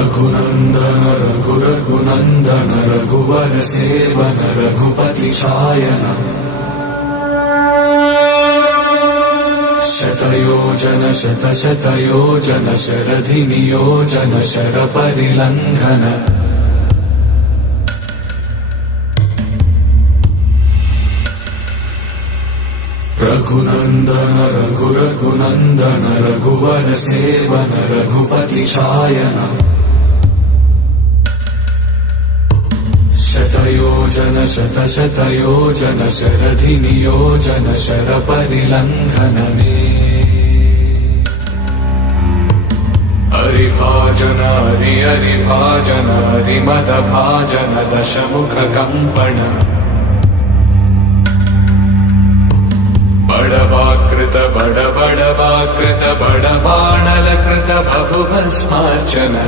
रघुनन्दन रघुरघुनन्दन रघुवर सेवन रघुपति शायन शतयोजन शतशतयोजन शरधि नियोजन शरपरिलङ्घन रघुनन्दन रघुरघुनन्दन रघुवर सेवन रघुपति शायन शतयोजन शतशतयोजन शरधि नियोजन शरपरिलङ्घन मे हरिभाजन हरिभाजन हरिमदभाजन दशमुख कम्पण बड़वाकृत बड़वाकृत बड़बाणलकृत बहुभस्मार्चन